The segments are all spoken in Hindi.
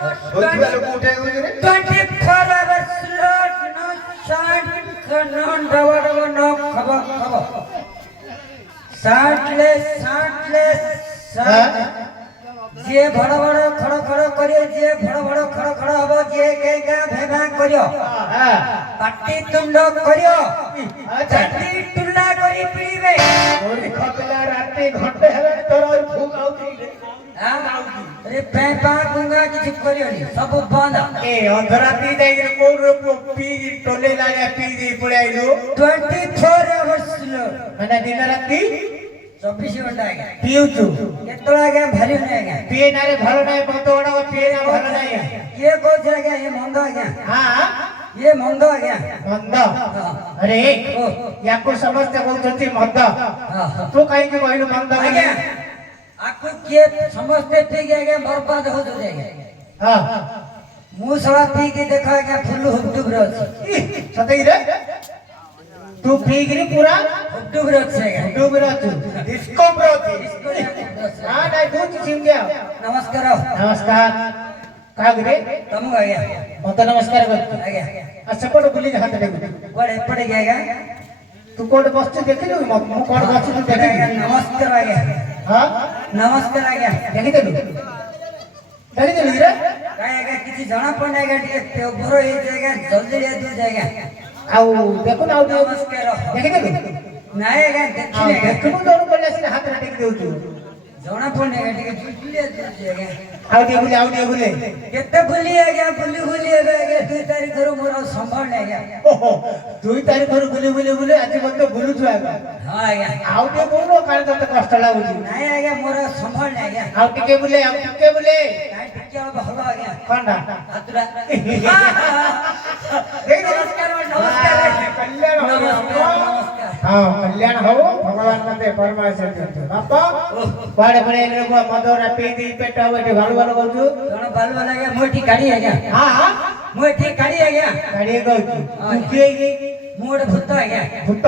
सोचुआ लोग उठे हुए रे 24 hours slot no shot no double no खबर shot जे बड़ बड़ खड़ करियो जे बड़ बड़ खड़ हबो जे के गा भेबा करियो पाटी तुंड करियो छाती टुल्ला करी पीबे और खपला राते घंटे हेले तोर फूक आउती रे अरे पेपा गुंगा किछ करियो नी सब बंद ए अंधराती जाई रे कोर पी टोले लागे पी दी पड़ाइलो 24 hours माने दिन राती 24 घंटा आगे पिउछु केतला आगे भारी नै आगे पिए नारे भलो नै बतोड़ा पिए ना भलो नै ये को जागे ये मंद आगे हां ये मंद आगे मंद अरे याको समझते बोलथि मंद तू काई के कहलु मंद आगे आको के समझते ठीक आगे बर्बाद हो जाएगा हां मु सवा पी के देखा आगे फुल हुबडुब रहछ सतई रे तू पीगिरी पूरा हुबडुब रहछ हुबडुब रहछ इसको ब्रोथी हां नहीं दूध सिम गया नमस्कार नमस्कार का रे तुम आ गया मत नमस्कार कर आ गया अच्छा कोड बुली हाथ दे कोड पड़ गया तू कोड बस देखिलु मु कोड बस तू देखि नमस्कार आ गया हां नमस्कार आ गया देखि देलु रे काएगा किछि जणा पड़ेगा टिके भरो हे जाएगा जल्दी ले दू जाएगा आउ देखो ना नमस्कार देखि देलु नाही आगे देखिले देखु दोन बोले से हाथ टेक देउ जणा पड़ेगा टिके जुटले दू जाएगा आउ दे बोले केते भूली आ गया भूली आ गया 2 तारीख रो मोर संभाल ले गया ओहो 2 तारीख रो भूली आज मत भूलु छु आगा हां आगे आउ दे बोलो काल तो कष्ट लागु नाही आगे मोर संभाल ले गया आउ टिके बोले काई टिके भलो आ गया कोंडा हातुरा नमस्कार कल्याण हां कल्याण हो भगवान मते परमेश्वर देतो बापा बड़े बड़े लोग मदरा पीदी पेट बैठे भालो भालो कहू जण बाल वाला गया मोठी गाड़ी आ गया हां मोठी गाड़ी आ गया गाड़ी कहू तू के मोड़ भूत आ गया भूत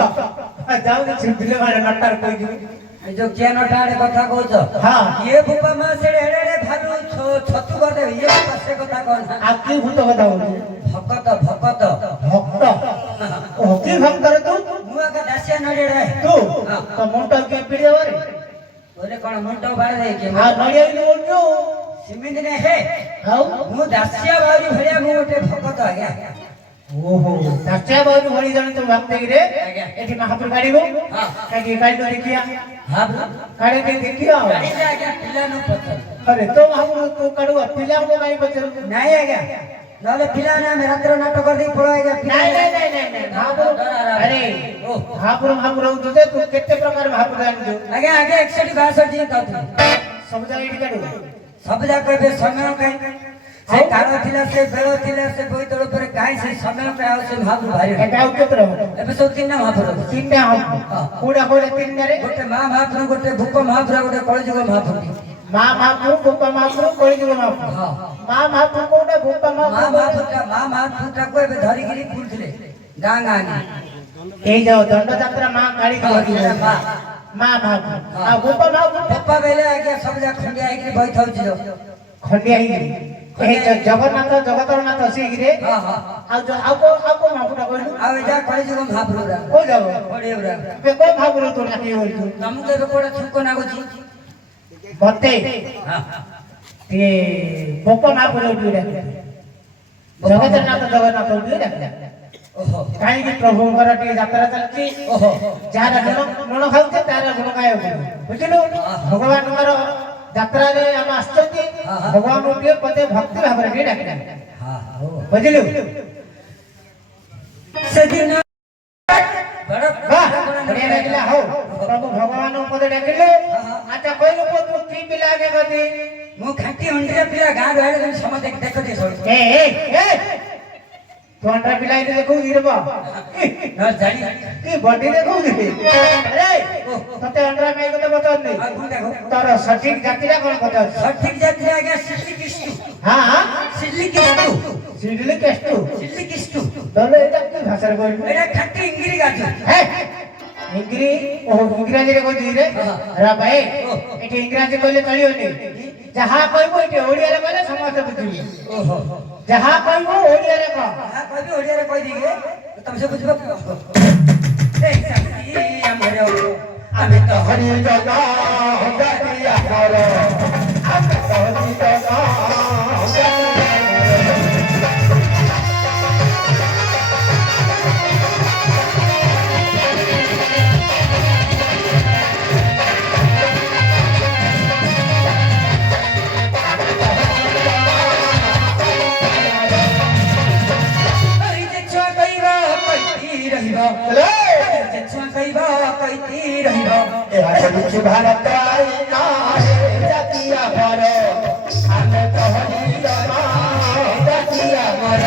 जाऊ ने छिपले मारे नटार कहू जो के नटारे कथा कहछ हां ये भूपा मा से एड़े भालू छतु गडे ये पासे कथा कहन आ की भूत कथा कहू भक्त भक्त ओ की भक्त रे तू मुआ का दासिया नडे रे तू तो मोटा के पीड़े रे बोले कोन मोटो बारे दे के हां नडिया नी बोलजो सिमिंद ने हे हां मु दासिया बारी भलिया मु ओटे भक्त आ गया ओहो दासिया बारी भली जण तू भक्त रे एठी महापुर गाड़ी गो हां काई गाड़ी तो देखिया हां गाड़ी के देखिया गाड़ी से आ गया पिला नु पत्थर अरे तो महापुर तू काडू पिला को नहीं बचल नहीं आ गया नाले पिला ना मैं रात नाटक कर दी पड़ेगा नहीं महापुर अरे ओ महापुर तुझे तू कितने प्रकार महापुर जान दो आगे 162 जी का सब जगह इडी काडू सब जा कहबे समय काई से कारो थिला से बेलो थिला से कोई तोड़ पर काई से समय पे आउ से महापुर भारी एटा उतरो एबे सब तीन ना महापुर तीन ना कोडा कोडा तीन रे गोटे महापुर गोटे भूप महापुर गोटे कलजुग महापुर मां महापुर भूप महापुर कलजुग महापुर हां मां महापुर कोडा भूप महापुर महापुर को एबे धरी गिरी फुलथिले गांगा ए जाओ दंड यात्रा मां गाड़ी को मां महापुर आ भूप महापुर पप्पा बेले आके सब जा खंडिया आके बैठौ छिलो खंडिया ही ए जगन्नाथ जगतरनाथ सी गिरे हां हां आ जो आको महापुर कहलु आ जा कलजुग महापुर को जाओ ओडे उरा पे को महापुर तो नाकी होई तू नमके कोडा छुको नागुची बते हां ये भूप महापुर उडे जगतरनाथ उडे ओहो काई कि प्रभु करटी यात्रा चलची ओहो जारा मन खाउते तारा गुण गाय बुझिलु भगवान हमर यात्रा रे हम आछथि भगवान उठे पते भक्ति भाव रे डाकिना हां बुझिलु सेदिन बड़ा बढ़िया डाकिला हो प्रभु भगवान पते डाकिले अच्छा कहलु को तू की पिला के गति मु खाटी हंड्रे पिला गां गाड़े सम देख दे ए तो अंडा पिलाई देखो गिरबा न जानी की बॉडी देखो अरे तते अंडा में को बता नहीं तार सठिक जातिरा कोन बता सठिक जातिरा आगे सिल्ली किस्तु हां हां सिल्ली किस्तु तले एटा की भाषा रे बोल एटा खाटी इंग्री गाजु हे इंग्री ओ इंग्रजी रे को रे रा भाई एठी इंग्रजी कहले चलियो नहीं ଯାହା କହିବୁ ଏଠି ଓଡ଼ିଆରେ କହିଲେ ସମସ୍ତେ ବୁଝିବେ। ଓହୋ ଯାହା କହିବୁ ଓଡ଼ିଆରେ କହ। ଯାହା କହିବି ଓଡ଼ିଆରେ କହିଦେଇକି ତମେ ସବୁ ବୁଝିବ। ଆମେ ତ ହରି ଜଗା ହରି ଆମର ଆମେ ତ ହରି ଜଗା भारत जातिया भर ଆମେ ତ ହରି ଜଗା ଜାତିଆ ଭର।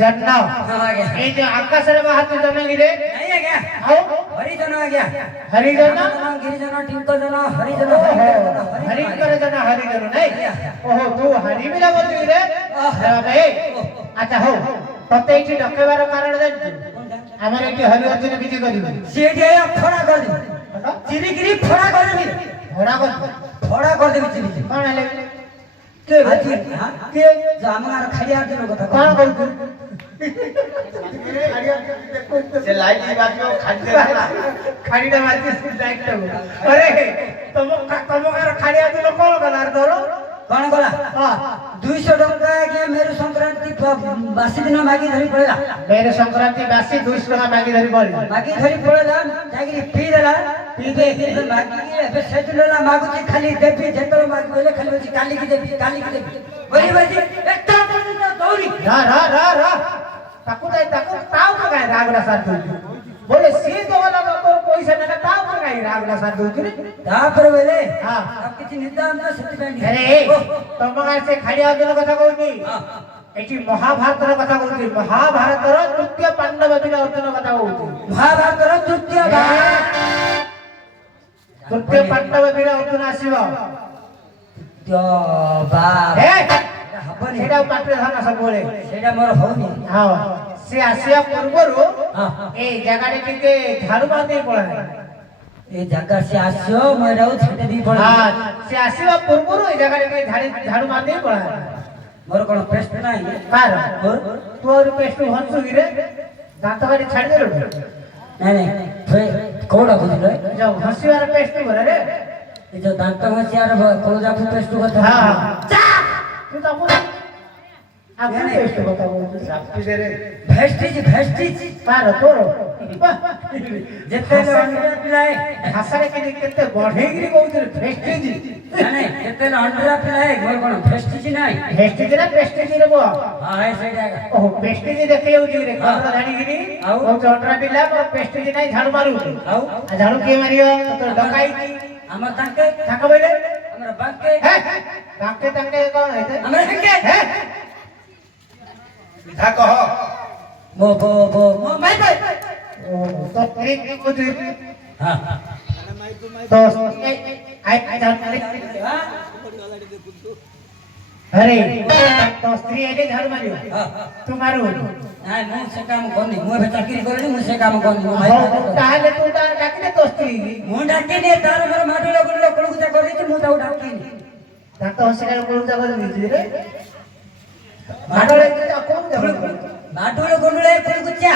जन्म ये जो आकाश रे बाहर जन गिरे नहीं आज्ञा आओ हरिजन आज्ञा हरिजन गिरिजन टिंकजन हरिजन हरि करे जन हरिजन नहीं ओहो तू हरि बिला बोली रे भाई अच्छा हो तते एठी डकेबार कारण जानछु हमर एठी हरि अर्जुन बिजी करिबे से जे फड़ा कर दे चिरिगिरी फड़ा कर दे फड़ा कर दे चिरिगिरी कोन हेले के हाथी के जामगार खाली अर्जुन कथा कोन कहू से लाइट की बात में खाड़ी दे खाड़ी ना मारती लाइट तो अरे तुम का खाड़ी आदि लोग कौन कलार धरो कौन गला हां 200 टका के मेरे संक्रांति बासी दिन मागी धरी पड़ेला मेरे संक्रांति बासी 200 टका मागी धरी पड़े मागी धरी पड़ेला जागिरी पी देला पी दे मागी एबे सेजुला मागुची खाली देबी जेतो मागी बोले खाली बची काली की देबी बड़ी बड़ी एकटा पर्यंत दौड़ी रा ताकू ताऊ का काय रागला साथ बोले सी तो वाला तोर पैसा ना ताऊ का काय रागला साथ दोची रे तापर बोले हां अब किछि निदा हम सेति पेंडी अरे तुम का से खाड़ी आदि कथा कहूनी एठी महाभारत र कथा कहूनी महाभारत र तृतीय पांडव बिना अर्जुन कथा कहूनी महाभारत र तृतीय पांडव बिना अर्जुन आसीबो त्यो बा हे हबनी सेटा पाटरे धाना सब बोले सेटा मोर होनी हां से आसिया पूर्वरु ए जगह रे के झाड़ू मार दे पड़ा ए जगह से आसियो मोराउ छटे दी पड़ा हां से आसिया पूर्वरु ए जगह रे के झाड़ू मार दे पड़ा मोर कोन पेस्ट नाही कार मोर तोर पेस्ट हंसु गिरे दांत बारी छाड़ दे नहीं कोडा बुझले जो हंसिवार पेस्ट बोले रे ए जो दांत हसियार कोडा पेस्ट कथा हां तू तो बोल आप पेस्ट बता बोल साप्ती दे रे भेस्टिज कार तोरो जेते अंडा पिलाए भाषा रे केते बढ़े गिरी बहुत भेस्टिज नहीं जेते अंडा पिलाए मोर कोन भेस्टिज नाही भेस्टिज ना पेस्टिज रे बो हां है सेटा ओह पेस्टिज देखे हो रे घर धाड़ी गिरी आउ चोटरा पिला पर पेस्टिज नाही झाड़ू मारू आउ झाड़ू के मारियो तो डकाई हमर ताके थाका बोले हमर बाके हे ताके कौन है हमर हके हे सीधा कह मो माय भाई ओ तो तेरी को दे हां तो आई अरे तो स्त्री आगे झाड़ू मारियो तू मारू नाही मु से काम कोनी मु बे चाकरी करनी मु से काम कोनी मु भाई ताले तू ता डाकले तो स्त्री मु डाकी ने तार मोर माटुला गुलो कोलकुचा करिछि मु ताउ डाकी दांत हंसिकार कोलकुचा कर दी रे माडळे तो कोण दबळ माटुला गुलो कोलकुचा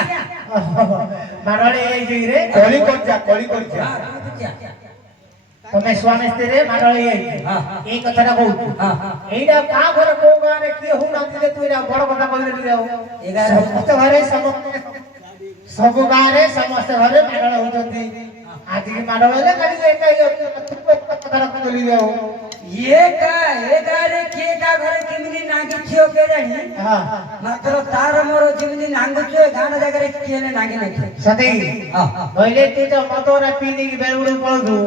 माडळे ए जी रे कली कर जा कोलकुचा तमे स्वामी स्त्री रे माडळे ए हां ए कथाटा कहू हां एइडा का घर को गाने की हो नाती तू एडा बड़ कथा कहि देली जाओ समस्त घरे सब गारे समस्त घरे माडळ होचंती आज की माडळ ले काली एकाई कथा कहि जाओ ये गारे के का घर किमिनी नागी छियो के जानी हां मात्र तार मोर जिमिनी नांगु छो गाना जगरे केने नागी नाही सती हां पहिले तू तो मतोरा पीनी की बेउडू पळदू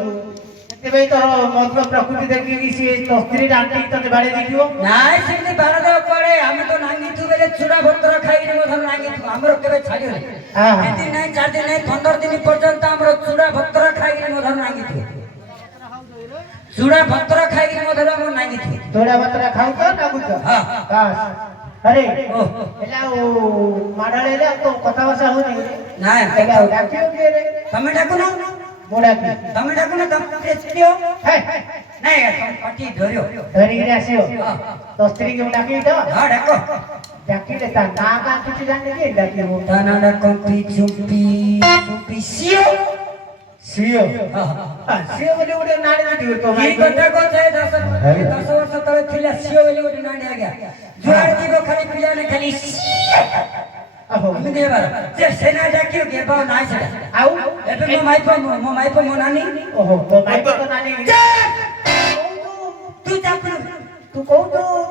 तेबे तो मधुर प्रकृति देखि कि से तो स्त्री आंटी तते बाड़े दियो ନାଇଁ ସେମିତି ବାଣ ଦେବ କୁଆଡେ ଆମେ ତ ନାଙ୍ଗିଛୁ ବେଲେ ଚୁଡ଼ା ପତ୍ର ଖାଇକିରି ମଧ୍ୟ ନାଙ୍ଗିଛୁ ଆମର କେବେ ଛାଡ଼ିବନି ହଁ। 3 ଦିନ ନାହିଁ 4 ଦିନ ନାହିଁ 15 ଦିନ ପର୍ଯ୍ୟନ୍ତ ଆମର ଚୁଡ଼ା ପତ୍ର ଖାଇକିରି ମଧ୍ୟ ନାଙ୍ଗିଛୁ ଚୁଡ଼ା ପତ୍ର ଖାଇକିରି ମଧ୍ୟ ଆମର ନାଙ୍ଗିଛୁ थोड़ा बतरा खाऊ तो ना कुछ हाँ। बस अरे ओ। एला ओ माडले ले तो कथा भाषा हो नहीं ନାଇଁ एला ओ डाकियो के रे ତମେ ଡାକୁନ मोड़ा की ତମେ ଡାକୁନ ତମେ ଆସିयो है ନାଇଁ ତମେ ପାଟି ଧରିयो धरी के आसियो तो स्त्री के डाकी तो ହଁ ଡାକ डाकी ले ता ना का कुछ जाने के डाकी हो ତା ନାଁଟା କମ୍ପି ଚୁମ୍ପି ଚୁମ୍ପି ସିଓ सियो सियो बोले उडे नाड़ी दियो तो की କଥା କହୁଛେ 10 ବର୍ଷ ତଳେ ଥିଲା ସିଓ ବୋଲି ଗୋଟେ ନାଁଟେ ଆଜ୍ଞା ଯୁଆଡେ ଯିବ ଖାଲି ପିଲାମାନେ ଖାଲି आहो ଏମିତି ହେବାର ଯେ ସେନା ଡାକିବ କି ଏବେ ନାଇଁ ସେଟା आउ ଏବେ ମୋ ମାଇପ ମୋ ନାନୀ ओहो तो माई तो नानी ତୁ ଚାପୁ तू कहू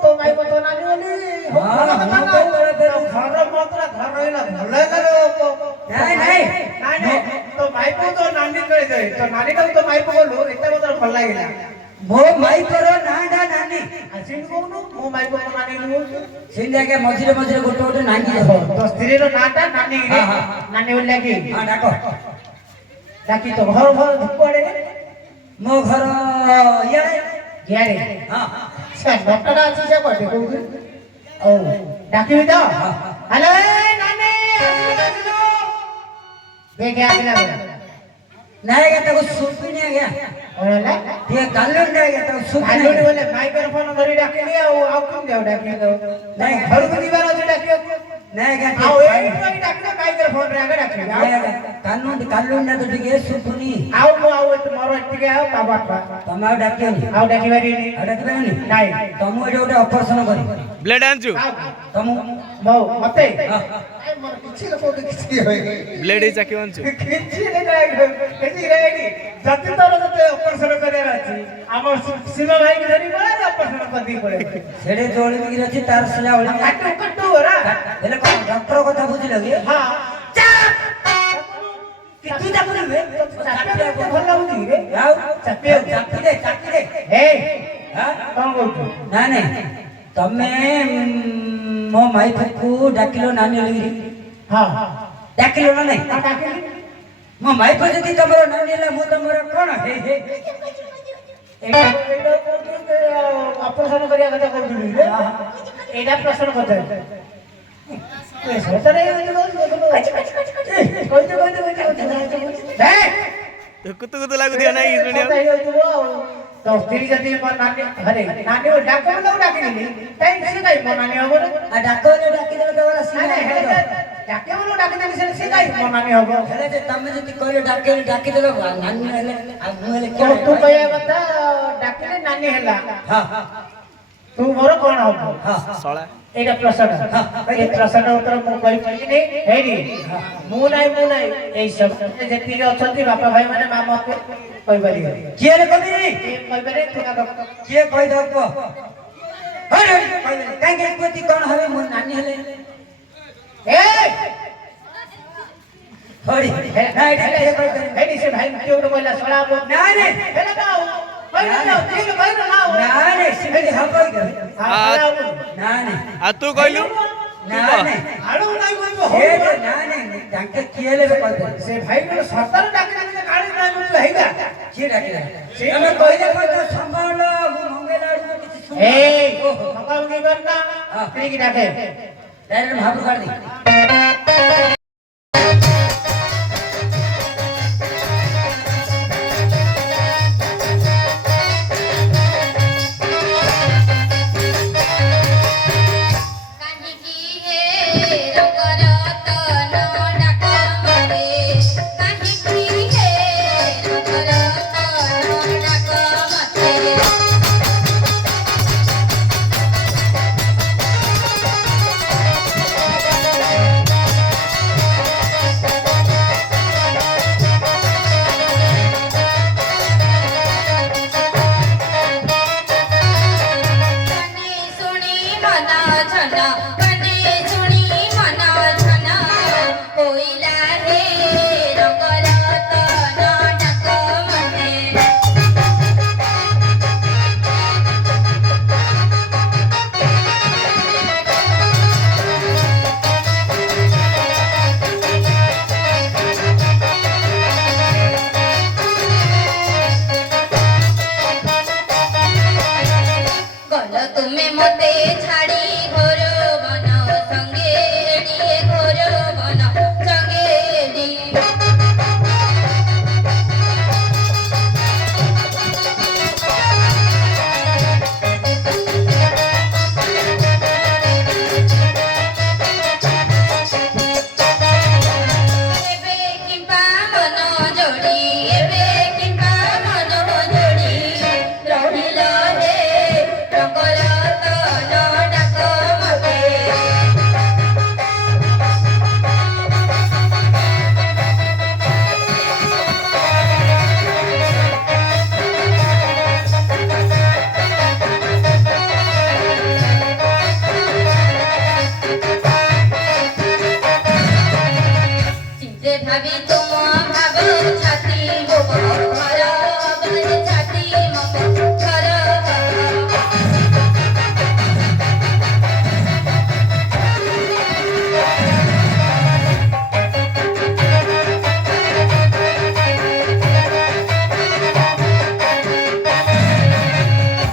तो माई तो नानी बोली हो हाँ, घर हाँ, घर मात्रा घर रहिला भले करे ନାଇଁ ନାଇଁ ନାଇଁ ନାଇଁ ତ ମାଇପ ତ ନାନୀ କହି ଦେ ତ ନାନୀ ତ ମାଇପ ବୋଲୁ ଏତେ ମତେ ଭଲ ଲାଗିଲା ମୋ ମାଇପର ନାଁଟା ନାନୀ ଆସିନି କହୁନୁ ମୋ ମାଇପ ମୋ ନାନୀ ବୋଲୁ ସେମିତି ଆଜ୍ଞା ମଝିରେ ମଝିରେ ଗୋଟେ ଗୋଟେ ନାଙ୍ଗି ତ ସ୍ତ୍ରୀର ନାଁଟା ନାନୀ ରେ ହଁ, ହଁ। ନାନୀ ବୋଲି ଲାଗି ହଁ ଡାକ ଡାକି ତ ଘର ଘର କୁଆଡେ ମୋ ଘର ଇଆଡେ ଗିଆରେ ହଁ ସେ ନଟଟା ଅଛି ସେ କୋଠି କହୁଛୁ ଓ ଡାକିବି ତ ହ୍ୟାଲୋ ନାନୀ ଆସିଲୁ ଦେଖେ ଆସିଲା ନାଇଁ ଆଜ୍ଞା ତାକୁ ଶୁଭିନି ଆଜ୍ଞା କଣ ହେଲା ଟିକେ ଗାଲୁଣ୍ଡ ଆଜ୍ଞା ତାକୁ ଶୁଭିନି କାଲୁଣି ବୋଲେ ମାଇକ୍ରୋଫୋନ ଧରି ଡାକିଲି ଆଉ କେମିତି ଆଉ ଡାକିଲି ନାଇଁ ଘରକୁ ଯିବାର ଅଛି ଡାକିବାକୁ ନାଇଁ ଆଜ୍ଞା ଆଉ ଏଇଠି ରହି ଡାକିଲେ ମାଇକ୍ରୋଫୋନ ରେ ଆଗେ ଡାକିଲି କାଲୁଣ୍ଡ ତ ଟିକେ ଶୁଭୁନି ଆଉ ମୁଁ ଆଉ ମୋର ଏତିକି ଆଉ ବାବା ତମେ ଆଉ ଡାକିବନି ଆଉ ଡାକିପାରିବିନି ଆଉ ଡାକିପାରିବନି ନାଇଁ ତମକୁ ଏଠି ଗୋଟେ ଅପରେସନ କରିବି ବ୍ଲେଡ୍ ଆଣିଛୁ ତମକୁ ମତେ ହଁ। ମୋର କିଛି ଲୋକ କିଛି ହୋଇନି ବ୍ଲେଡ୍ ହେଇ ଚାକି ଆଣିଛୁ କିଛି ନାହିଁ ଯଦି ତୋର ତତେ ଅପରେସନ କରିବାର ଅଛି ଆମ ସୀମା ଭାଇକି ଧରି ପଳେଇ ଅପରେସନ କରିଦେଇ ପଳେଇବ ସେଠି ଜଳି ବିକ୍ରି ଅଛି ତାର ସିଲା ଭଳି କାଟୁ କାଟୁ ରା ହେଲେ କଣ ଡକ୍ଟର କଥା ବୁଝିଲ କି ହଁ ତୁ ଚାପୁନି ବେ ଚାପିବାକୁ ଭଲ ଲାଗୁଛି ରେ ଆଉ ଚାପିବାକୁ ଚାପି ଦେ ହେ ହଁ କଣ କହୁଛୁ ନାଇଁ ନାଇଁ ତମେ ମୋ ମାଇପକୁ ଡାକିଲ ନାନୀ ବୋଲିକିରି ହଁ ଡାକିଲ ନା ନାଇଁ ଆଉ ଡାକିଲି ମୋ ମାଇପ ଯଦି ତମର ନାନୀ ହେଲା ମୁଁ ତମର କଣ ହେ ହେ ଅପରେସନ କରିବା କଥା କହୁଥିଲି ରେ ଏଇଟା ପ୍ରଶ୍ନ ପଚାର ସତରେ କୁତୁ କୁତୁ ଲାଗୁଥିବ ନାଇଁ ଶୁଣିବାକୁ तो स्त्री जति म नानी अरे नानी हो डाको न डाकिनी टाइम से काई म नानी हो रे आ डाको ने डाकी देबे तबला नहीं सीना नहीं डाके म डाकिनी से काई म नानी हो हेले जे तमे जति कहले डाकी देलो नानी हेले आ मु हेले तो तू कहया बता डाकिले नानी हैला हां तू मोर कोन हो हां ଶଳା एटा प्रश्न ए प्रश्न उत्तर मु कहि पइनी हेरी मु नाही ए सब जति अछंती बापा भाई माने मामा को कहि परियो किए रे कवि ए कहि पारे तू का किए कहि दको अरे काहे कोती कोन हवे मु नानी हेले ए होड़ी हेडी से भाई क्यों तो बोला सड़ा बोल नहीं नहीं हेला दाओ भाई ना ठीक भाई ना नानी सिमती हबई गे नानी ଆଉ ତୁ କହିଲୁ नानी आड़ू नाही कोई हे नानी ताके किए लेबे कहते से भाई को सतर डाके डाके काळे नाही बोल हैगा किए डाके हमें कहले कहते संभाल मंगेला किछि सुन ए मका उनी करना स्त्री की डाके डायरेक्ट भाबू कर दी ভাবি তুম ভাব ছাতি মো ঘর বনে ছাতি মো ঘর